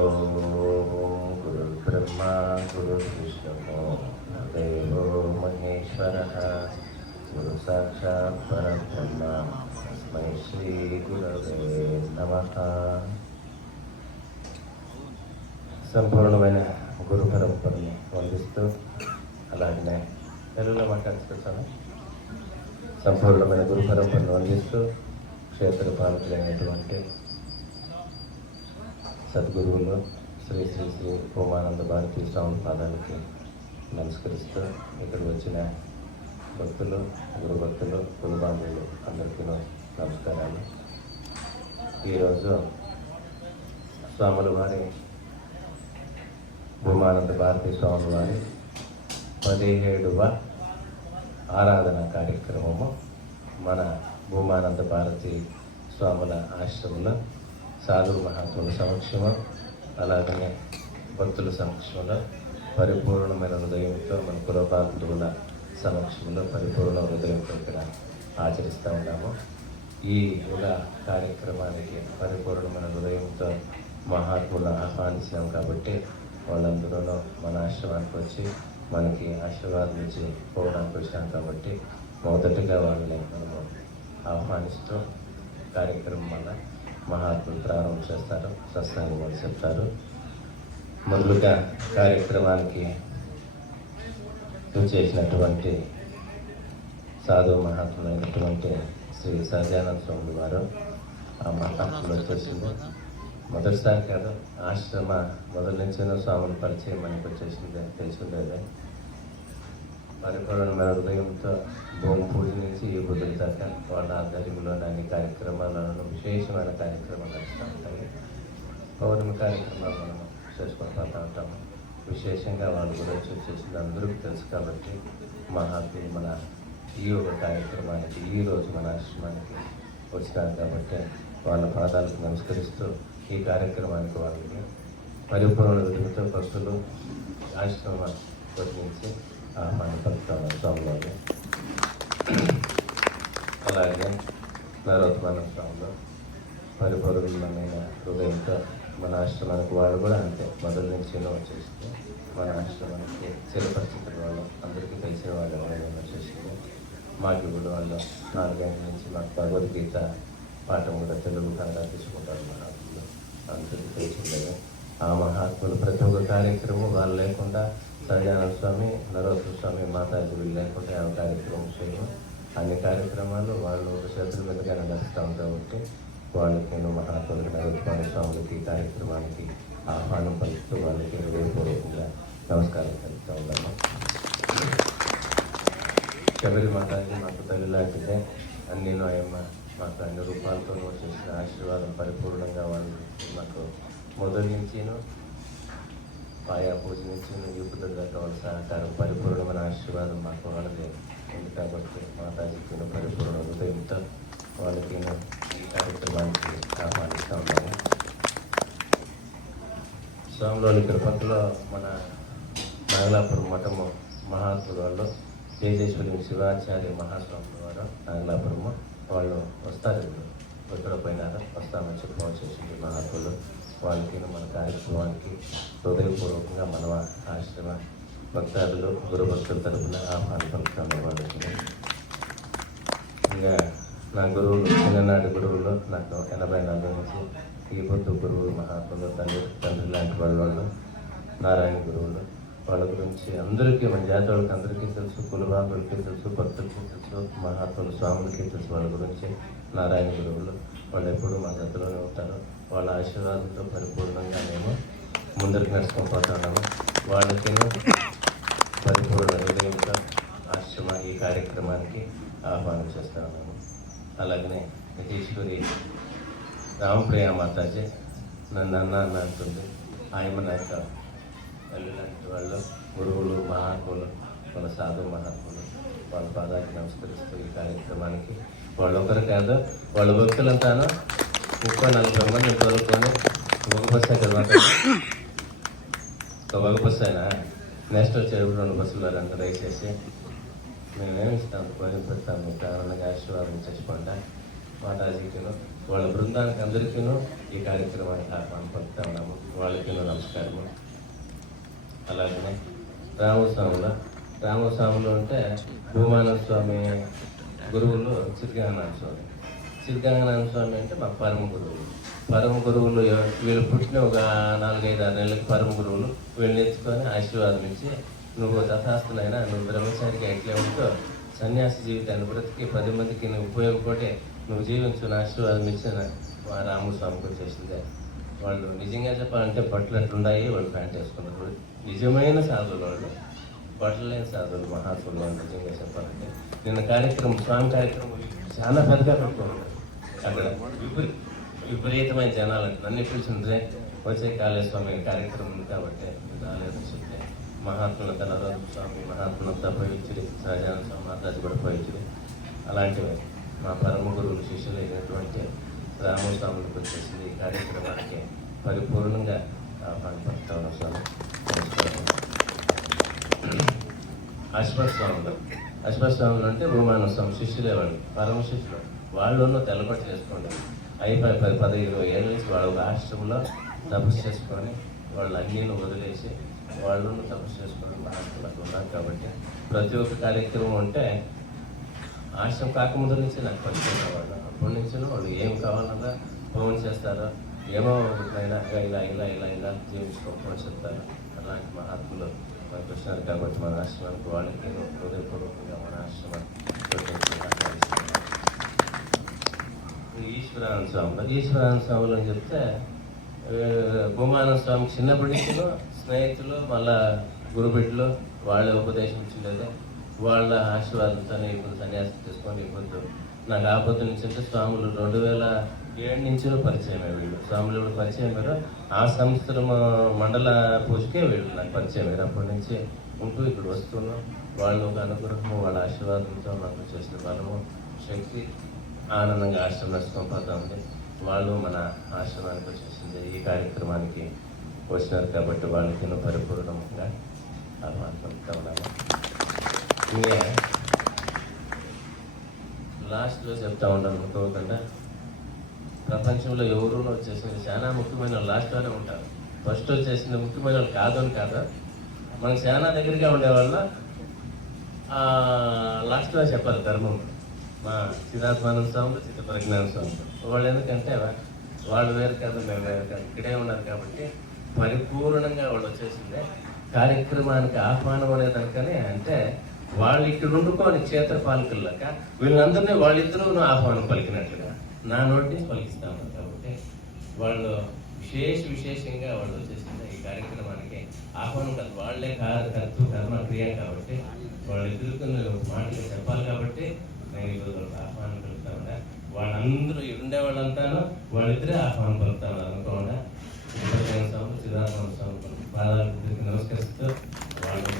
ఓం గురుర్బ్రహ్మ గురుర్విష్ణు దేవో మహేశ్వరః గురు సాక్షాత్ పరబ్రహ్మ తస్మై శ్రీ గురవే నమః. సంపూర్ణమైన గురు పరంపరని వందిస్తూ, అలాగనే తెలుగులో మాట్లాడుతున్నాను. సంపూర్ణమైన గురు పరంపరను వందిస్తూ క్షేత్ర పాలకులైనటువంటి సద్గురువులు శ్రీ శ్రీ శ్రీ ఓమానంద భారతీ స్వామి పాదాలకి నమస్కరిస్తూ, ఇక్కడికి వచ్చిన భక్తులు, గురు భక్తులు, కులబాంధువులు అందరికీ నమస్కారాలు. ఈరోజు స్వాముల వారి ఓమానంద భారతీ స్వాముల వారి 17వ ఆరాధన కార్యక్రమము మన భూమానంద భారతీ స్వాముల ఆశ్రమంలో సాధు మహాత్ముల సమక్షంలో, అలాగనే భక్తుల సమక్షంలో పరిపూర్ణమైన హృదయంతో, మన కులబాంధువుల సమక్షంలో పరిపూర్ణ హృదయంతో ఇక్కడ ఆచరిస్తూ ఉన్నాము. ఈ యుగ కార్యక్రమానికి పరిపూర్ణమైన హృదయంతో మహాత్ములను ఆహ్వానించినాం కాబట్టి వాళ్ళందరూ మన ఆశ్రమానికి వచ్చి మనకి ఆశీర్వాదం ఇచ్చి పోవడానికి వచ్చాం కాబట్టి మొదటగా వాళ్ళని మనము ఆహ్వానిస్తూ కార్యక్రమం వల్ల మహాత్ములు ప్రారంభం చేస్తారు, సత్సంగం చెప్తారు. మొదలుగా కార్యక్రమానికి చేసినటువంటి సాధు మహాత్ములైనటువంటి శ్రీ సహజానంద స్వామి వారు ఆ మహాత్ములు వచ్చేసింది మొదటిసారి కాదు, ఆశ్రమ మొదటి నుంచిన స్వాముల పరిచయం మనకు వచ్చేసింది తెలిసిందే. పరిపూర్ణమైన హృదయంతో భూమి పూజ నుంచి ఈ బుద్ధుల దాకా వాళ్ళ ఆధ్వర్యంలోని అన్ని కార్యక్రమాలను విశేషమైన కార్యక్రమాలు నడుస్తూ ఉంటాయి. పౌర్ణమి కార్యక్రమాలు మనం చేసుకొని పోతూ ఉంటాము. విశేషంగా వాళ్ళ గురించి వచ్చేసింది అందరికీ తెలుసు కాబట్టి మహాత్ములు మన ఈ ఒక కార్యక్రమానికి ఈరోజు మన ఆశ్రమానికి వచ్చినారు కాబట్టి వాళ్ళ పాదాలకు నమస్కరిస్తూ ఈ కార్యక్రమానికి వాళ్ళకి పరిపూర్ణ హృదయంతో భక్తులు ఆశ్రమ నుంచి ఆహ్వానం పలుకుతాము స్వామివారు. అలాగే నరోత్తమాన స్వామిలో పరిపూర్ణమైన హృదయంతో మన ఆశ్రమానికి వాళ్ళు కూడా అంతే మొదటి నుంచి వచ్చేసింది. మన ఆశ్రమానికి చిరపరిచితుల వాళ్ళు అందరికీ తెలిసిన వాళ్ళు ఎవరైనా వచ్చేసింది. మాకు కూడా వాళ్ళు 4 గంటల నుంచి మాకు భగవద్గీత పాఠం కూడా తెలుగు కన్నడ తీసుకుంటారు మహాత్ములు, అందరికీ తెలిసిందే. ఆ మహాత్ములు ప్రతి ఒక్క కార్యక్రమం వాళ్ళు లేకుండా సహజానంద స్వామి, నరోత్తమ స్వామి, మాతాజీ వీళ్ళు లేకుండా ఆ కార్యక్రమం చేయడం. అన్ని కార్యక్రమాలు వాళ్ళు ఒక చేతుల మీదుగా నడుస్తూ ఉంటాం కాబట్టి వాళ్ళకి నేను మహాత్ములకి, నరోత్తమ స్వాములకి ఈ కార్యక్రమానికి ఆహ్వానం పలుకుతూ వాళ్ళకి హృదయపూర్వకంగా నమస్కారం కలుపుతూ ఉన్నాము. శబరి మాతాజీ మాకు తల్లి లాంటిదే. అన్నీను ఆయమ్మ మాకు అన్ని రూపాలతో చేసిన ఆశీర్వాదం పరిపూర్ణంగా వాళ్ళు మాకు మొదటి నుంచిను ఆయా పూజ నుంచి యువత దాకా వాళ్ళ సహకారం పరిపూర్ణమైన ఆశీర్వాదం మాకు వాళ్ళదే ఉంది కాబట్టి మాతాజీకి పరిపూర్ణ హృదయంతో వాళ్ళకి ఈ కార్యక్రమానికి ఆహ్వానిస్తూ ఉన్నాము. స్వామిలోని కృపలో మన నాగలాపురం మఠము మహాత్ముల వాళ్ళు తేజేశ్వరి శివాచార్య మహాస్వాముల వారు నాగలాపురము వాళ్ళు వస్తారు. ఎక్కడ పోయినారో వస్తామని చెప్పడం చేసింది మహాత్ములు. వాళ్ళకి మన కార్యక్రమానికి హృదయపూర్వకంగా మన ఆశ్రమ భక్తాదులు, గురు భక్తుల తరఫున ఆహ్వానం పలుకుతాము వాళ్ళకి. ఇంకా నా గురువులు, చిన్ననాటి గురువులు నాకు 84 నుంచి ఈ పొద్దు గురువులు మహాత్ములు, తండ్రి లాంటి వాళ్ళు నారాయణ గురువులు. వాళ్ళ గురించి అందరికీ, మన జాతి వాళ్ళకి అందరికీ తెలుసు, కులబాంధులకి తెలుసు, భక్తులకి తెలుసు, మహాత్ములు స్వాములకి తెలుసు. వాళ్ళ గురించి నారాయణ గురువులు వాళ్ళు ఎప్పుడూ మా గదిలోనే ఉంటారు. వాళ్ళ ఆశీర్వాదంతో పరిపూర్ణంగా మేము ముందరికి నడుచుకొని పోతున్నాము. వాళ్ళకి పరిపూర్ణ హృదయంతో ఆశ్రమ ఈ కార్యక్రమానికి ఆహ్వానం చేస్తూ ఉన్నాము. అలాగనే నితీశ్వరి రామప్రియ మాతాజీ నన్ను అన్న అంటుంది. ఆయమ్మ నా యొక్క తల్లి లాంటి వాళ్ళు, గురువులు, మహాత్ములు, వాళ్ళ సాధు మహాత్ములు, వాళ్ళ పాదానికి నమస్కరిస్తూ ఈ కార్యక్రమానికి వాళ్ళు ఒకరు కాదు, వాళ్ళ భక్తులంతాను 30-40 మంది చదువుకొని ఒక బస్సు అక్కడ ఒక బస్సు అయినా నేషనల్ చెరువు 2 బస్సులు వాళ్ళంతా దయచేసి మేమేమి ఇస్తాం, కొని పెడతాము, కారణంగా ఆశీర్వాదం చేసుకోండి. మాతాజీకిను వాళ్ళ బృందానికి అందరికీ ఈ కార్యక్రమానికి ఆహ్వానం పలుకుతా ఉన్నాము. వాళ్ళకి నమస్కారము. అలాగనే రామస్వాములు అంటే భూమానంద స్వామి గురువులు చిత్రగంగనాథ స్వామి. చిత్రగంగనాథ స్వామి అంటే మాకు పరమ గురువులు వీళ్ళు పుట్టిన ఒక 4-5-6 నెలలకు పరమ గురువులు వీళ్ళు నేర్చుకొని ఆశీర్వాదం ఇచ్చి, నువ్వు తథాస్తునైనా నువ్వు బ్రహ్మచారిగా ఎట్లే ఉంటో సన్యాసి జీవితాన్ని బ్రతికి 10 మందికి నువ్వు ఉపయోగపడి నువ్వు జీవించుని ఆశీర్వాదం ఇచ్చిన రామస్వామికి వచ్చేసిందే. వాళ్ళు నిజంగా చెప్పాలంటే బట్టలు అట్లున్నాయి, వాళ్ళు ప్యాంట్ వేసుకున్నారు. నిజమైన సాధువులు వాళ్ళు, బట్టలు లేని సాధువులు, మహాత్ములు వాళ్ళు నిజంగా చెప్పాలంటే. నిన్న స్వామి కార్యక్రమం చాలా పెద్దగా పెట్టుకున్నారు. అక్కడ విపరీతమైన జనాలు అంటే నన్ను పిలిచిండ్రే వచ్చే కాళేశ్వమి కార్యక్రమం ఉంది కాబట్టి రాలేదని చెప్తే మహాత్ములంతా నరోజు స్వామి మహాత్ములంతా పోయించుడి, సహజానంద స్వామి మాతాజీ కూడా పోయించుడి. అలాంటివి మా పరమ గురువులు శిష్యులు అయినటువంటి రామస్వాములకు వచ్చేసింది. ఈ కార్యక్రమానికి పరిపూర్ణంగా పలుకుతాను స్వామి. అశ్వస్వాములు అంటే భూమాన స్వామి శిష్యులే వాళ్ళు, పరమ శిష్యులు. వాళ్ళు తెల్లబట్టి చేసుకోండి అయిపోయి 10-20 ఏళ్ళ నుంచి వాళ్ళు ఒక ఆశ్రమంలో తపస్సు చేసుకొని వాళ్ళు అన్నీ వదిలేసి వాళ్ళు తపస్సు చేసుకొని మహాత్ములకు ఉన్నారు. కాబట్టి ప్రతి ఒక్క కార్యక్రమం అంటే ఆశ్రమం కాకముందు నుంచి నాకు పరిచయం వాళ్ళు. అప్పటి నుంచి వాళ్ళు ఏం కావాలన్నా ఫోన్ చేస్తారో, ఏమో ఒకటినైనా ఇలా జీవించుకోకపోని చెప్తారు. అలాంటి మహాత్ములు మనకు వచ్చినారు కాబట్టి మన ఆశ్రమానికి వాళ్ళకి హృదయపూర్వకంగా మన ఆశ్రమానికి ఈశ్వరానంద స్వాములు అని చెప్తే భూమానంద స్వామి చిన్నప్పటి నుంచి స్నేహితులు, మళ్ళా గురుబిడ్డలు వాళ్ళే ఉపదేశం ఇచ్చిండేది. వాళ్ళ ఆశీర్వాదంతో ఇప్పుడు సన్యాసం తీసుకొని ఇప్పుడు నాకు ఆపత్తు నుంచి అంటే స్వాములు 2007 నుంచి పరిచయం వీళ్ళు. స్వాములు ఇప్పుడు పరిచయం అయ్యారు. ఆ సంస్థల మండల పూజకే వీళ్ళు నాకు పరిచయం అయ్యారు. అప్పటి నుంచి ఉంటూ ఇక్కడ వస్తున్నాం. వాళ్ళు ఒక అనుగ్రహము, వాళ్ళ ఆశీర్వాదంతో మాకు చేసిన బలము, శక్తి, ఆనందంగా ఆశ్రమం నడుచుకొని పోతా ఉంది. వాళ్ళు మన ఆశ్రమానికి వచ్చేసింది. ఈ కార్యక్రమానికి వచ్చినారు కాబట్టి వాళ్ళకి పరిపూర్ణంగా పలుకుతా ఉన్నాము. ఇంకా లాస్ట్లో చెప్తా ఉన్నాను అనుకోకుండా, ప్రపంచంలో ఎవరు వచ్చేసింది చాలా ముఖ్యమైన లాస్ట్ వాళ్ళే ఉంటారు. ఫస్ట్ వచ్చేసింది ముఖ్యమైన వాళ్ళు కాదని కాదా, మనకు చాలా దగ్గరగా ఉండేవాళ్ళ లాస్ట్లో చెప్పాలి ధర్మం. మా సిద్ధాత్మానంద స్వామి, చిత్తప్రజ్ఞాన స్వామి వాళ్ళు ఎందుకంటే వాళ్ళు వేరు కాదు, మేము వేరు కాదు, ఇక్కడే ఉన్నారు కాబట్టి పరిపూర్ణంగా వాళ్ళు వచ్చేసిందే. కార్యక్రమానికి ఆహ్వానం అనేదానికని అంటే వాళ్ళు ఇక్కడ ఉండుకొని క్షేత్రపాలకుల్లాక వీళ్ళందరినీ వాళ్ళిద్దరూ ఆహ్వానం పలికినట్లుగా నా నోటి పలికిస్తాను. కాబట్టి వాళ్ళు విశేషంగా వాళ్ళు వచ్చేసింది ఈ కార్యక్రమానికి ఆహ్వానం కాదు, వాళ్ళే కర్త కర్మ క్రియ కాబట్టి వాళ్ళిద్దరికి మాటలు చెప్పాలి. కాబట్టి నేను ఈరోజు ఆహ్వానం పలుకుతాను. వాళ్ళందరూ ఉండే వాళ్ళంతా వాళ్ళిద్దరే ఆహ్వానం పలుకుతాను అనుకోకుండా సిద్ధార్థ స్వామి పాదాలకు నమస్కరిస్తూ వాళ్ళు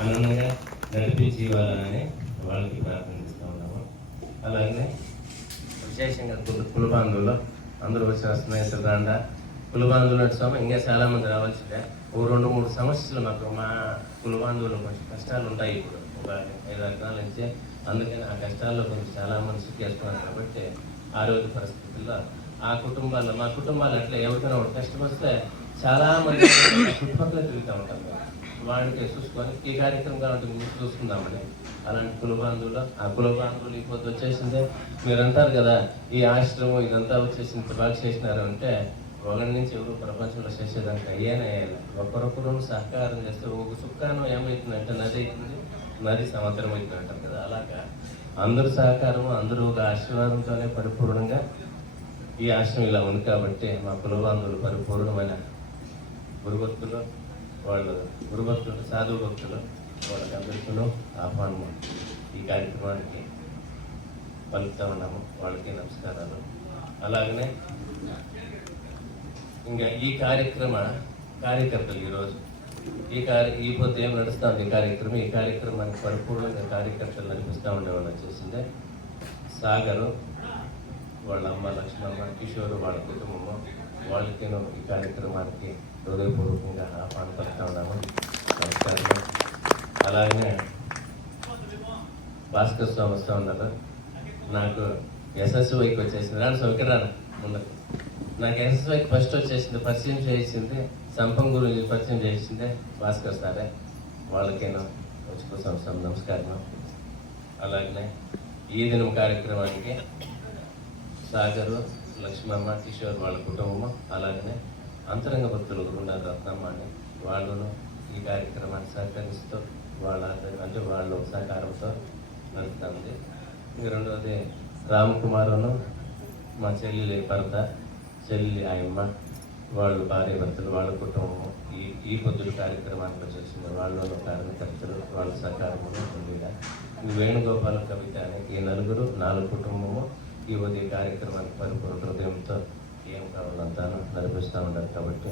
ఆనందంగా నడిపించి ఇవ్వాలని వాళ్ళకి ప్రార్థిస్తూ ఉన్నాము. అలాగే విశేషంగా కులబాంధువులు అందరూ వచ్చిన స్నేహితులు రాండా కులబాంధువులు స్వామి ఇంకా చాలామంది రావాల్సిందే. ఓ 2-3 సమస్యలు మాకు మా కులబాంధువులు కొంచెం కష్టాలు ఉంటాయి. ఇప్పుడు ఒక 5-6 నెలల నుంచి అందుకని ఆ కష్టాల్లో కొంచెం చాలామంది సిక్కేస్తున్నారు. కాబట్టి ఆరోగ్య పరిస్థితుల్లో ఆ కుటుంబాల్లో మా కుటుంబాలు అట్లా ఎవరికైనా ఒక కష్టం వస్తే చాలామంది చుట్టుపక్కల తిరుగుతూ ఉంటారు. వాడికి చూసుకొని ఈ కార్యక్రమం కాబట్టి ముందు చూసుకుందామని అలాంటి కులబాంధువులు ఆ కులబాంధువులు ఇప్పుడు వచ్చేసిందే. మీరు అంటారు కదా ఈ ఆశ్రమం ఇదంతా వచ్చేసింది బాగా చేసినారు అంటే ఒకరి నుంచి ఎవరు ప్రపంచంలో చేసేదానికి అయ్యానే ఒకరొకరు సహకారం చేస్తే ఒక సుఖానం ఏమవుతుందంటే నది అవుతుంది, నది సముద్రం అవుతుంది అంటారు కదా. అలాగా అందరూ సహకారము, అందరూ ఒక ఆశీర్వాదంతోనే పరిపూర్ణంగా ఈ ఆశ్రమం ఇలా ఉంది. కాబట్టి మా కులబాంధువులు పరిపూర్ణమైన గురుభక్తులు, వాళ్ళు గురుభక్తులు, సాధువు భక్తులు, వాళ్ళకి అందరికీ ఆహ్వానము ఈ కార్యక్రమానికి పలుకుతా ఉన్నాము. వాళ్ళకి నమస్కారాలు. అలాగనే ఇంకా ఈ కార్యకర్తలు ఈరోజు ఈ పొద్దు ఏం నడుస్తుంది ఈ కార్యక్రమానికి పరిపూర్ణంగా కార్యకర్తలు నడిపిస్తూ ఉండేవాళ్ళు వచ్చేసిందే. సాగరు, వాళ్ళ అమ్మ లక్ష్మమ్మ, కిషోరు, వాళ్ళ కుటుంబము, వాళ్ళకి ఈ కార్యక్రమానికి హృదయపూర్వకంగా ఆహ్వానం పలుకుతా ఉన్నాము. నమస్కారం. అలాగనే భాస్కర్ స్వామి వస్తూ ఉన్నారు. నాకు SSYకి వచ్చేసింది. రాను సౌకర్యాలు ముందుకు నాకు ఎన్ఎస్వైకి ఫస్ట్ వచ్చేసింది, పరిచయం చేసింది సంపం గురించి పరిచయం చేసిందే భాస్కర్ సారే. వాళ్ళకేనో వచ్చి నమస్కారం. అలాగనే ఈ దినం కార్యక్రమానికి సాగరు, లక్ష్మమ్మ, కిషోర్ వాళ్ళ కుటుంబము, అలాగనే అంతరంగ భక్తులు ఉన్నారు రత్నమ్మ అని, వాళ్ళను ఈ కార్యక్రమాన్ని సహకరిస్తూ అంటే వాళ్ళ సహకారంతో నడుస్తుంది. ఇంక రెండవది రామ్కుమారును, మా చెల్లి భర్త, చెల్లి ఆయమ్మ, వాళ్ళు భార్య భర్తలు, వాళ్ళ కుటుంబము ఈ పొద్దుల కార్యక్రమానికి వచ్చేసింది. వాళ్ళు కార్యకర్తలు, వాళ్ళ సహకారము ఉండేగా. వేణుగోపాల కవిత అనే ఈ నలుగురు, 4 కుటుంబము ఈ ఉదయ కార్యక్రమానికి పరిపూర్ణ హృదయంతో ఏం కావాలంతా నడిపిస్తూ ఉంటారు. కాబట్టి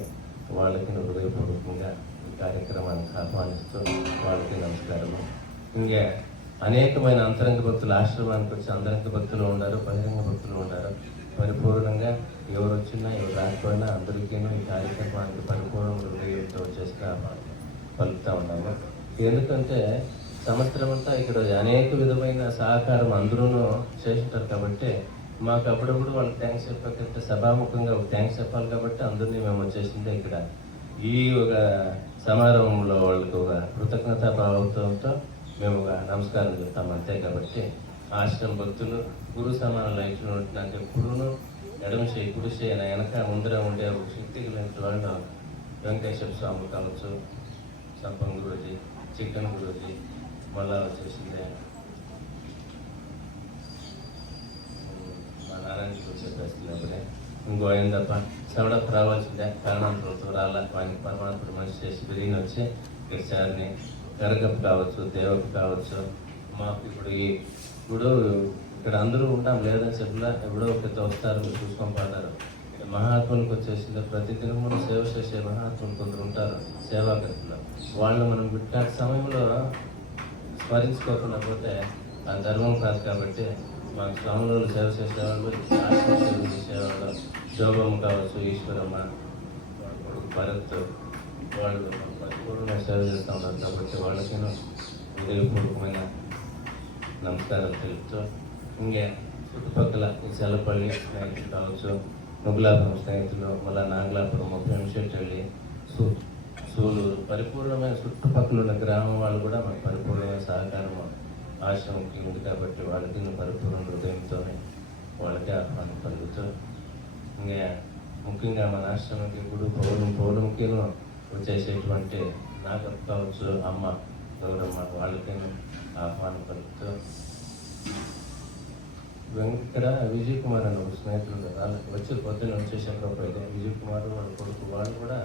వాళ్ళకి హృదయపూర్వకంగా ఈ కార్యక్రమానికి ఆహ్వానిస్తూ వాళ్ళకి నమస్కారము. ఇంకా అనేకమైన అంతరంగ భక్తులు ఆశ్రమానికి వచ్చి అంతరంగ భక్తులు ఉన్నారు, బహిరంగ భక్తులు ఉన్నారు. పరిపూర్ణంగా ఎవరు వచ్చినా ఎవరు రాకపోయినా అందరికీ ఈ కార్యక్రమానికి పరిపూర్ణ హృదయంతో వచ్చేసిన పలుకుతూ ఉన్నాము. ఎందుకంటే సంవత్సరం అంతా ఇక్కడ అనేక విధమైన సహకారం అందరూ చేస్తుంటారు. కాబట్టి మాకు అప్పుడప్పుడు వాళ్ళకి థ్యాంక్స్ చెప్పకంటే సభాముఖంగా ఒక థ్యాంక్స్ చెప్పాలి. కాబట్టి అందరినీ మేము వచ్చేసిందే ఇక్కడ ఈ ఒక సమారంభంలో వాళ్ళకి ఒక కృతజ్ఞతా భావంతో మేము ఒక నమస్కారం చెప్తాం అంతే. కాబట్టి ఆశ్రమ భక్తులు గురు సమానంలో ఇచ్చినట్టు ఎప్పుడూ ఎడమ చేయి కుడి చేయి వెనక ముందర ఉండే ఒక శక్తి కలిగిన వాళ్ళు వెంకటేశ్వర స్వామి కావచ్చు, సంపం గురూజీ, చిక్కన్ గురూజీ, మళ్ళా వచ్చేసింది మా నారాయణకి వచ్చే పరిస్థితి. అప్పుడే ఇంకో అయిన తప్ప సెవడప్ రావాల్సిందే, కారణాంతరంతో రాలా. వానికి పరమాత్ముడు మనిషి చేసి బిరిగిన వచ్చి ఇక్కడ చారిని గరగప్ కావచ్చు, దేవకు కావచ్చు. మాకు ఇప్పుడు ఇక్కడ అందరూ ఉంటాం లేదని చెప్పలా, ఎప్పుడో ఒకటి వస్తారు, మీరు చూసుకొని పోతారు. మహాత్ములకు వచ్చేసింది ప్రతి దినమును సేవ చేసే మహాత్ములు కొందరు ఉంటారు సేవాకర్తలు. వాళ్ళు మనం విట్లాంటి సమయంలో స్మరించుకోకుండా పోతే ఆ ధర్మం కాదు. కాబట్టి మా స్వాములు సేవ చేసేవాళ్ళు, సేవ చేసేవాళ్ళు, జోగమ్మ కావచ్చు, ఈశ్వరమ్మ, కొడుకు భరత్, వాళ్ళు పరిపూర్ణంగా సేవ చేస్తూ ఉన్నారు. కాబట్టి వాళ్ళకి హృదయపూర్వకమైన నమస్కారం తెలుపుతూ ఇంకే చుట్టుపక్కల ఈ చెల్లపల్లి స్నేహితులు కావచ్చు, నుగులాపురం స్నేహితులు, మళ్ళీ నాగలాపురం, పెంశెట్టెళ్ళి, సూలూరు, పరిపూర్ణమైన చుట్టుపక్కల ఉన్న గ్రామం వాళ్ళు కూడా మాకు పరిపూర్ణమైన సహకారం ఆశ్రమంకి ఉంది. కాబట్టి వాళ్ళకి పరిపూర్ణ హృదయంతోనే వాళ్ళకి ఆహ్వానం కలుగుతూ ఇంకా ముఖ్యంగా మన ఆశ్రమంకి ఇప్పుడు పౌర్ణమికి వచ్చేసేటువంటి నాకు కావచ్చు, అమ్మ గౌరమ్మ, వాళ్ళకి ఆహ్వానం కలుగుతూ ఇక్కడ విజయ్ కుమార్ అని ఒక స్నేహితులు కదా, వచ్చి పొద్దున్న వచ్చేసాక విజయ్ కుమార్ వాళ్ళ కొడుకు, వాళ్ళు కూడా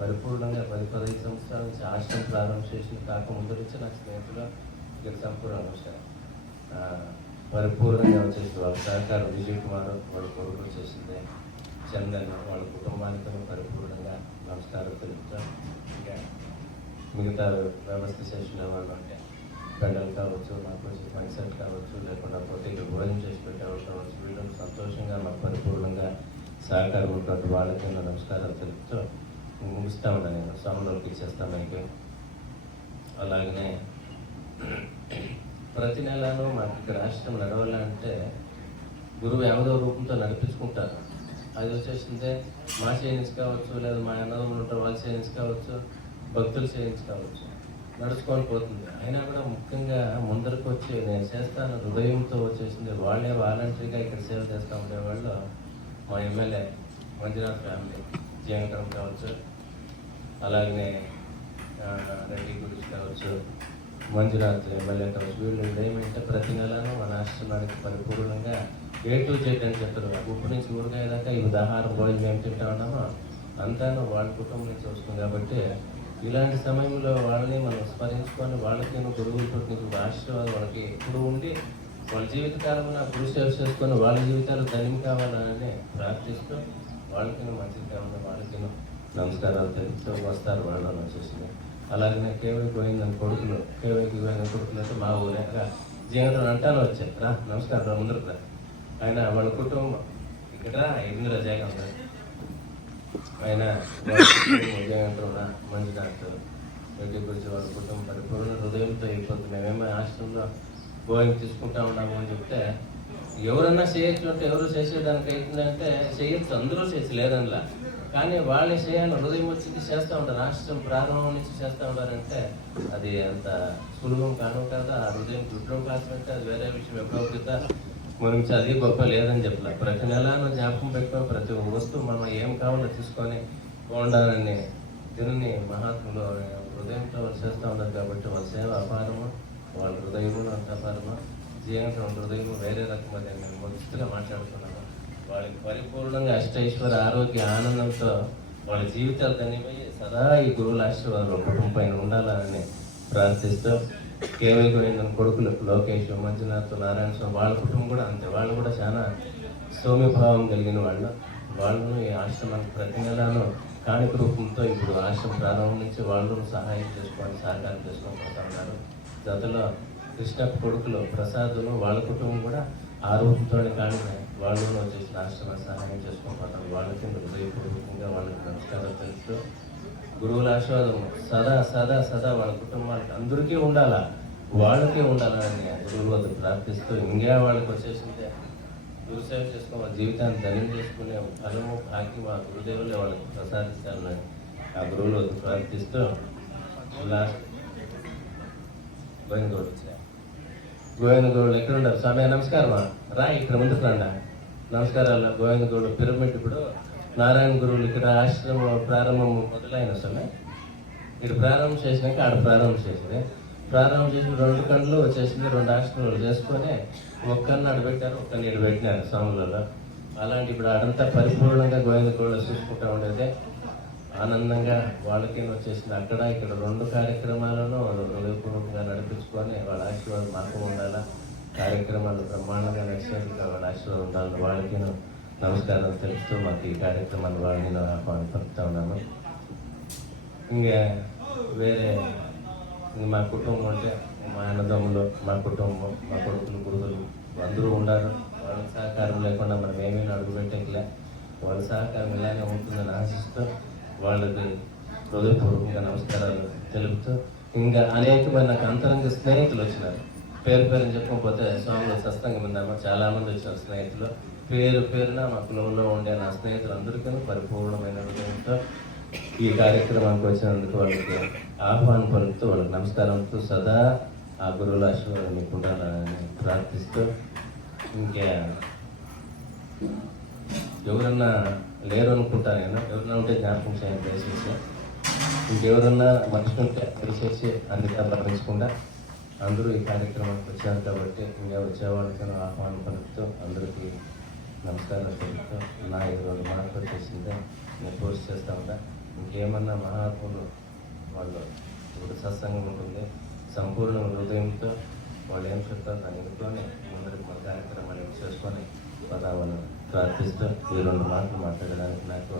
పరిపూర్ణంగా 10-15 సంవత్సరాల నుంచి ఆశ్రమం ప్రారంభం చేసిన కాకముందు నుంచి నాకు స్నేహితులు ఇక్కడ సంపూర్ణ వచ్చారు. పరిపూర్ణంగా వచ్చేసి వాళ్ళ సహకారం విజయ్ కుమార్ వాళ్ళ కొడుకు చేసింది. చందన్ వాళ్ళ కుటుంబానికి పరిపూర్ణంగా నమస్కారం తెలుపుతాం. ఇంకా మిగతా వ్యవస్థ చేసిన వాళ్ళు అంటే పెండలు కావచ్చు, మాకు వచ్చి మైసెట్ కావచ్చు, లేకుండా పోతే ఇక్కడ భోజనం చేసి పెట్టేవాళ్ళు కావచ్చు, వీళ్ళు సంతోషంగా మాకు పరిపూర్ణంగా సహకారం ఉన్నటువంటి వాళ్ళకి నమస్కారాలు తెలుపుతూ ముగిస్తా ఉన్నా. నేను స్వామిలోకి ఇచ్చేస్తాను మీకు. అలాగనే ప్రతి నెలను మాకు ఇక్కడ రాష్ట్రం నడవాలంటే గురువు ఏదో రూపంతో నడిపించుకుంటారు. అది వచ్చేసిందే మా చేయన్స్ కావచ్చు, లేదా మా అన్నదమ్ములు ఉంటారు వాళ్ళ చేయన్స్ కావచ్చు, భక్తులు చేయన్స్ కావచ్చు, నడుచుకొని పోతుంది. అయినా కూడా ముఖ్యంగా ముందరకు వచ్చి నేను చేస్తాను హృదయంతో వచ్చేసింది వాళ్ళే వాలంటరీగా ఇక్కడ సేవ చేస్తూ ఉండేవాళ్ళు మా ఎమ్మెల్యే మంజునాథ్ ఫ్యామిలీ, జీవనకరం కావచ్చు, అలాగనే రెడ్డి గురించి కావచ్చు, మంజునాథ్ ఎమ్మెల్యే కావచ్చు. వీళ్ళు ఏమంటే ప్రతి నెలను మన ఆశ్రమానికి పరిపూర్ణంగా A to Z అని చెప్తారు. ఉప్పు నుంచి ఊరగాయ దాకా ఈ ఆహారం భోజనం ఏం తింటా ఉన్నామో అంతాను వాళ్ళ కుటుంబం నుంచి వస్తుంది. కాబట్టి ఇలాంటి సమయంలో వాళ్ళని మనం స్మరించుకొని వాళ్ళకి గురువులతో నీకు ఆశీర్వాదం వాళ్ళకి ఎప్పుడు ఉండి వాళ్ళ జీవితకాలంలో గురు సేవ చేసుకొని వాళ్ళ జీవితాలు ధన్యం కావాలని ప్రార్థిస్తూ వాళ్ళకి మంచిది కావాలి, వాళ్ళకి నమస్కారాలు తెలుపుతూ వస్తారు. వాళ్ళు వచ్చేసింది. అలాగనే కేవైకి పోయిందని కొడుకులు, కేవైకి పోయిన కొడుకులు అంటే మా ఊరే జీవనం అంటాను వచ్చాయి. రా నమస్కారం, రా ముందరకు రా. ఆయన వాళ్ళ కుటుంబం ఇక్కడ ఇంద్ర జయకాంత్, ఆయన మంజునాథ్ రెడ్డి గురించి వాళ్ళ కుటుంబం పరిపూర్ణ హృదయంతో అయిపోతుంది. మేమేమో ఆశ్రమంలో భోజనం తీసుకుంటా ఉన్నాము అని చెప్తే ఎవరన్నా చేయొచ్చు అంటే ఎవరు చేసేదానికి అవుతుందంటే చేయొచ్చు, అందరూ చేసి లేదనిలా. కానీ వాళ్ళే చేయాలి, హృదయం వచ్చి చేస్తూ ఉంటారు. రాష్ట్రం ప్రారంభం నుంచి చేస్తూ ఉంటారంటే అది అంత సులభం కాను కదా. ఆ హృదయం గుడ్డం కాసినట్టే అది వేరే విషయం. ఎప్పుడోకిత మనం చదివి గొప్ప లేదని చెప్పలే. ప్రతి నెల జ్ఞాపకం పెట్టుకొని ప్రతి వస్తువు మనం ఏం కావాలో తీసుకొని బాగుండాలని దీనిని మహాత్ములు హృదయంతో వాళ్ళు చేస్తూ ఉన్నారు. కాబట్టి వాళ్ళ సేవ అపారము, వాళ్ళ హృదయము అంత అపారము, జీవితం హృదయము వేరే రకమైన నేను మొదటిగా మాట్లాడుతున్నాను. వాళ్ళకి పరిపూర్ణంగా అష్టైశ్వర ఆరోగ్య ఆనందంతో వాళ్ళ జీవితాలు ధన్యమయ్యి సదా ఈ గురువుల ఆశీర్వాదాలు కుటుంబం పైన ఉండాలని ప్రార్థిస్తూ, కేవలం గోవిందన్ కొడుకులు లోకేష్, మంజునాథ్, నారాయణ స్వామి వాళ్ళ కుటుంబం కూడా అంతే. వాళ్ళు కూడా చాలా సౌమ్యభావం కలిగిన వాళ్ళను ఈ ఆశ్రమానికి ప్రతి నెలను కాணிక రూపంతో ఇప్పుడు ఆశ్రమం ప్రారంభం నుంచి వాళ్ళు సహాయం చేసుకొని సహకారం చేసుకొని పోతా ఉన్నారు. జతలో కృష్ణ కొడుకులు ప్రసాదులు వాళ్ళ కుటుంబం కూడా ఆ రూపంతోనే కాಣಿక వాళ్ళు వచ్చేసిన ఆశ్రమ సహాయం చేసుకొని పోతారు. వాళ్ళకి హృదయపూర్వకంగా వాళ్ళకి నమస్కారం తెలుస్తూ, గురువుల ఆశీర్వాదం సదా సదా సదా వాళ్ళ కుటుంబానికి అందరికీ ఉండాలా, వాళ్ళకే ఉండాలని గురువుల వద్ద ప్రార్థిస్తూ, ఇంకా వాళ్ళకి వచ్చేసిందే గురుసేవ చేసుకుని వాళ్ళ జీవితాన్ని ధన్యం చేసుకునే ఫలము భాగ్యం ఆ గురుదేవులే వాళ్ళకి ప్రసాదిస్తారని ఆ గురువుల వద్ద ప్రార్థిస్తూ, లాస్ట్ గోవిందగౌడులు ఎక్కడ ఉన్నారు? స్వామి నమస్కారమా, రా ఇక్కడ ముందుకు రండా. నమస్కారాలు. గోవిందగౌడు పిరమిడ్ ఇప్పుడు నారాయణ గురువులు ఇక్కడ ఆశ్రమం ప్రారంభం మొదలైన స్వామి. ఇక్కడ ప్రారంభం చేసినాక ఆడ ప్రారంభం చేసింది. ప్రారంభం చేసిన 2 కన్నులు వచ్చేసింది. 2 ఆశ్రమాలు చేసుకొని ఒక్కరిని అడబెట్టారు, ఒక్కరిని ఇడబెట్టినారు స్వాములలో. అలాంటి ఇప్పుడు ఆడంతా పరిపూర్ణంగా గోవిందగౌడులు చూసుకుంటూ ఉండేదే ఆనందంగా వాళ్ళకి వచ్చేసింది. అక్కడ ఇక్కడ 2 కార్యక్రమాలను హృదయపూర్వకంగా నడిపించుకొని వాళ్ళ ఆశీర్వాదం మాకు ఉండాలా, కార్యక్రమాలు బ్రహ్మాండంగా నడిచేందుకు వాళ్ళ ఆశీర్వాదం ఉండాలని వాళ్ళకి నమస్కారం తెలుపుతూ మాకు ఈ కార్యక్రమాన్ని వాళ్ళని ఆహ్వానం పలుకుతా ఉన్నాను. ఇంకా వేరే మా కుటుంబం అంటే మా అన్నదమ్ములు, మా కుటుంబం, మా కొడుకులు, గురువులు అందరూ ఉన్నారు. వాళ్ళ సహకారం లేకుండా మనం ఏమీ అడుగుపెట్టేకలే. వాళ్ళ సహకారం ఇలానే ఉంటుందని ఆశిస్తూ వాళ్ళకి హృదయపూర్వకంగా నమస్కారాలు తెలుపుతూ, ఇంకా అనేకమైన నాకు అంతరంగ స్నేహితులు వచ్చినారు. పేరు పేరుని చెప్పకపోతే స్వాములు సత్సంగం ఉందమ్మా, చాలామంది వచ్చినారు స్నేహితులు. పేరు పేరున మా కులంలో ఉండే నా స్నేహితులు అందరికీ పరిపూర్ణమైన హృదయంతో ఈ కార్యక్రమానికి వచ్చినందుకు వాళ్ళకి ఆహ్వానం పలుకుతూ వాళ్ళకి నమస్కారంతో సదా ఆ గురువుల ఆశీర్వాదం మీకు ఉండాలని ప్రార్థిస్తూ, ఇంకా ఎవరన్నా లేరు అనుకుంటాను నేను. ఎవరన్నా ఉంటే జ్ఞాపకం చేయండి దయచేసి. ఇంకెవరన్నా మనుషులు ఉంటే దయచేసి అందుకే భావించకుండా అందరూ ఈ కార్యక్రమానికి వచ్చారు కాబట్టి ఇంకా వచ్చేవాళ్ళకి ఆహ్వానం పలుకుతూ అందరికీ నమస్కారం తెలుపుతూ నా 2 మాటలు చేసిందే నేను పోస్ట్ చేస్తా ఉంటా. ఇంకేమన్నా మహాత్ములు వాళ్ళు ఇప్పుడు సత్సంగం ఉంటుంది, సంపూర్ణ హృదయంతో వాళ్ళు ఏం చెప్తారు దాన్ని ఎన్నుకొని ముందరికి మన కార్యక్రమాలు చేసుకొని పదాలను ప్రార్థిస్తూ ఈ 2 మాటలు మాట్లాడడానికి నాకు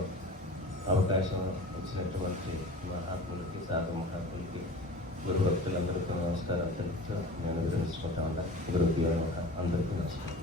అవకాశం ఇచ్చినటువంటి మహాత్ములకి, సాధు మహాత్ములకి, గురు భక్తులందరికీ నమస్కారం తెలుపుతూ నేను విరమించుకుంటా ఉన్నా. గురువుకి అందరికీ నమస్కారం.